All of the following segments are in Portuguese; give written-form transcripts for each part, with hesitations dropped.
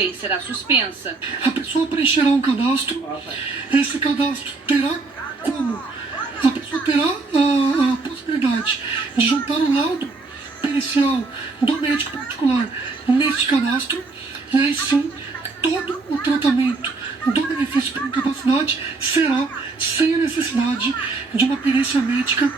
também será suspensa. A pessoa preencherá um cadastro, esse cadastro terá como? A pessoa terá a possibilidade de juntar o laudo pericial do médico particular neste cadastro, e aí sim, todo o tratamento do benefício por incapacidade será sem a necessidade de uma perícia médica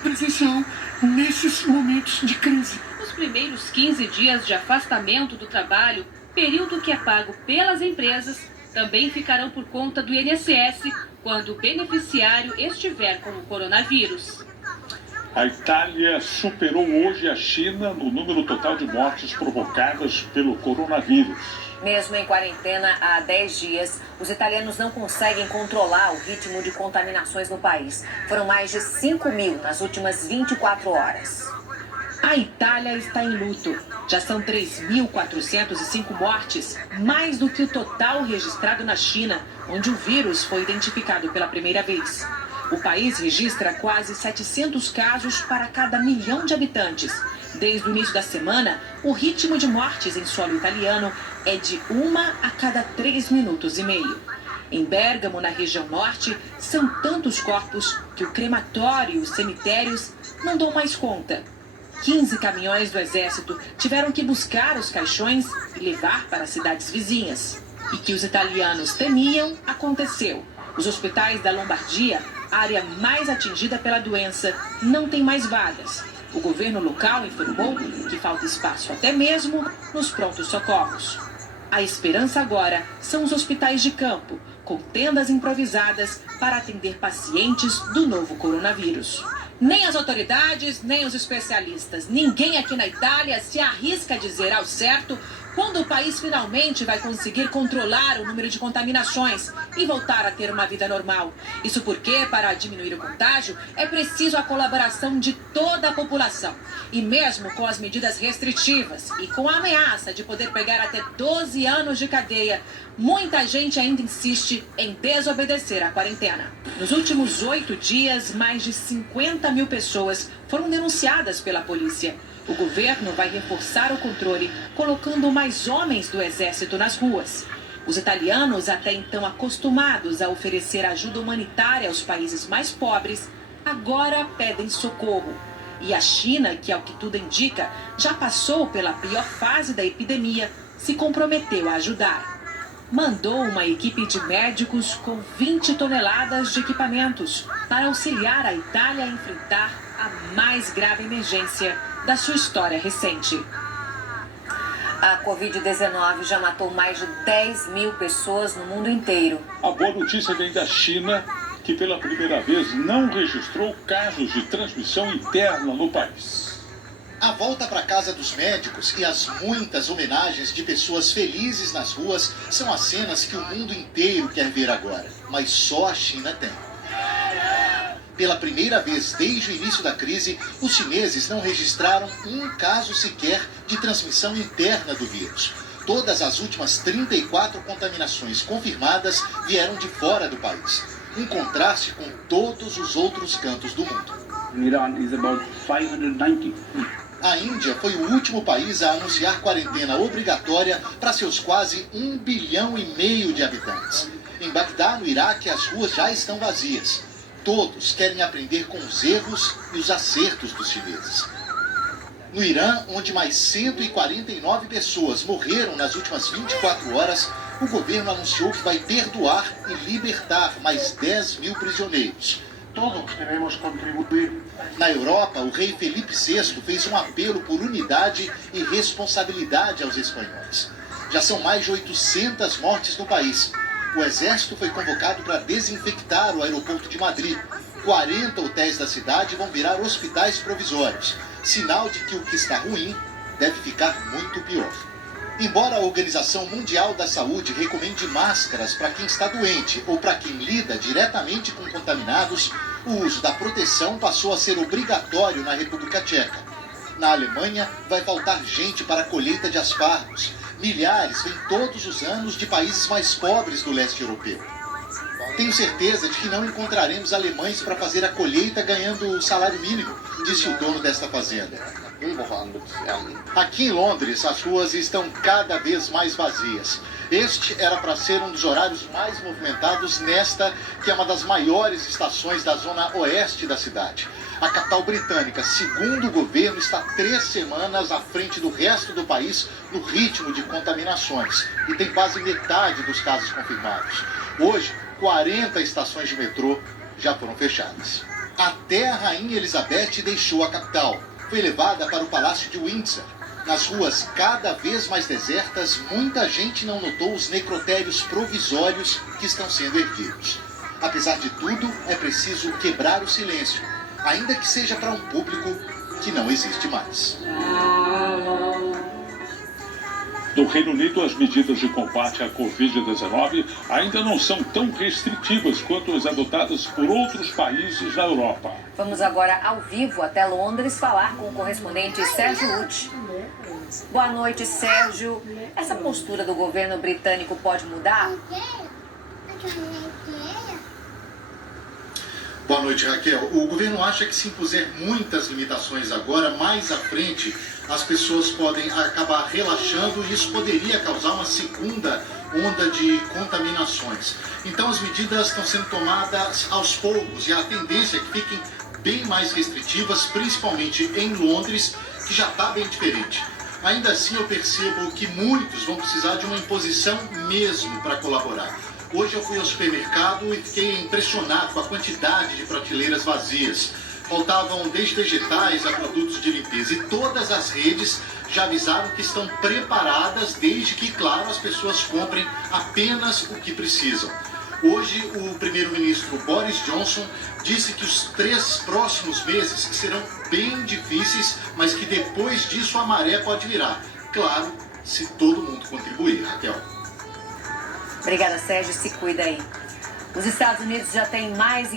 presencial nesses momentos de crise. Os primeiros 15 dias de afastamento do trabalho, período que é pago pelas empresas, também ficarão por conta do INSS quando o beneficiário estiver com o coronavírus. A Itália superou hoje a China no número total de mortes provocadas pelo coronavírus. Mesmo em quarentena há 10 dias, os italianos não conseguem controlar o ritmo de contaminações no país. Foram mais de 5.000 nas últimas 24 horas. A Itália está em luto. Já são 3.405 mortes, mais do que o total registrado na China, onde o vírus foi identificado pela primeira vez. O país registra quase 700 casos para cada 1 milhão de habitantes. Desde o início da semana, o ritmo de mortes em solo italiano é de 1 a cada 3 minutos e meio. Em Bérgamo, na região norte, são tantos corpos que o crematório e os cemitérios não dão mais conta. 15 caminhões do exército tiveram que buscar os caixões e levar para cidades vizinhas. E que os italianos temiam, aconteceu. Os hospitais da Lombardia, área mais atingida pela doença, não tem mais vagas. O governo local informou que falta espaço até mesmo nos prontos socorros. A esperança agora são os hospitais de campo, com tendas improvisadas para atender pacientes do novo coronavírus. Nem as autoridades, nem os especialistas, ninguém aqui na Itália se arrisca a dizer ao certo quando o país finalmente vai conseguir controlar o número de contaminações e voltar a ter uma vida normal. Isso porque, para diminuir o contágio, é preciso a colaboração de toda a população. E mesmo com as medidas restritivas e com a ameaça de poder pegar até 12 anos de cadeia, muita gente ainda insiste em desobedecer à quarentena. Nos últimos 8 dias, mais de 50.000 pessoas foram denunciadas pela polícia. O governo vai reforçar o controle, colocando mais homens do exército nas ruas. Os italianos, até então acostumados a oferecer ajuda humanitária aos países mais pobres, agora pedem socorro. E a China, que ao que tudo indica, já passou pela pior fase da epidemia, se comprometeu a ajudar. Mandou uma equipe de médicos com 20 toneladas de equipamentos para auxiliar a Itália a enfrentar a mais grave emergência da sua história recente. A Covid-19 já matou mais de 10.000 pessoas no mundo inteiro. A boa notícia vem da China, que pela primeira vez não registrou casos de transmissão interna no país. A volta para casa dos médicos e as muitas homenagens de pessoas felizes nas ruas são as cenas que o mundo inteiro quer ver agora, mas só a China tem. Pela primeira vez desde o início da crise, os chineses não registraram um caso sequer de transmissão interna do vírus. Todas as últimas 34 contaminações confirmadas vieram de fora do país. Um contraste com todos os outros cantos do mundo. Iran is about 590. A Índia foi o último país a anunciar quarentena obrigatória para seus quase 1,5 bilhão de habitantes. Em Bagdá, no Iraque, as ruas já estão vazias. Todos querem aprender com os erros e os acertos dos chineses. No Irã, onde mais 149 pessoas morreram nas últimas 24 horas, o governo anunciou que vai perdoar e libertar mais 10.000 prisioneiros. Todos devemos contribuir. Na Europa, o rei Felipe VI fez um apelo por unidade e responsabilidade aos espanhóis. Já são mais de 800 mortes no país. O exército foi convocado para desinfectar o aeroporto de Madrid. 40 hotéis da cidade vão virar hospitais provisórios. Sinal de que o que está ruim deve ficar muito pior. Embora a Organização Mundial da Saúde recomende máscaras para quem está doente ou para quem lida diretamente com contaminados, o uso da proteção passou a ser obrigatório na República Tcheca. Na Alemanha, vai faltar gente para a colheita de aspargos. Milhares vêm todos os anos de países mais pobres do leste europeu. Tenho certeza de que não encontraremos alemães para fazer a colheita ganhando o salário mínimo, disse o dono desta fazenda. Aqui em Londres, as ruas estão cada vez mais vazias. Este era para ser um dos horários mais movimentados nesta, que é uma das maiores estações da zona oeste da cidade. A capital britânica, segundo o governo, está 3 semanas à frente do resto do país no ritmo de contaminações e tem quase metade dos casos confirmados. Hoje, 40 estações de metrô já foram fechadas. Até a Rainha Elizabeth deixou a capital. Foi levada para o Palácio de Windsor. Nas ruas cada vez mais desertas, muita gente não notou os necrotérios provisórios que estão sendo erguidos. Apesar de tudo, é preciso quebrar o silêncio, ainda que seja para um público que não existe mais. No Reino Unido, as medidas de combate à Covid-19 ainda não são tão restritivas quanto as adotadas por outros países da Europa. Vamos agora ao vivo até Londres falar com o correspondente Sérgio Ucci. Boa noite, Sérgio. Essa postura do governo britânico pode mudar? Boa noite, Raquel. O governo acha que se impuser muitas limitações agora, mais à frente, as pessoas podem acabar relaxando e isso poderia causar uma segunda onda de contaminações. Então as medidas estão sendo tomadas aos poucos e a tendência é que fiquem bem mais restritivas, principalmente em Londres, que já está bem diferente. Ainda assim, eu percebo que muitos vão precisar de uma imposição mesmo para colaborar. Hoje eu fui ao supermercado e fiquei impressionado com a quantidade de prateleiras vazias. Faltavam desde vegetais a produtos de limpeza e todas as redes já avisaram que estão preparadas desde que, claro, as pessoas comprem apenas o que precisam. Hoje, o primeiro-ministro Boris Johnson disse que os 3 próximos meses serão bem difíceis, mas que depois disso a maré pode virar. Claro, se todo mundo contribuir, Raquel. Obrigada, Sérgio. Se cuida aí. Os Estados Unidos já têm mais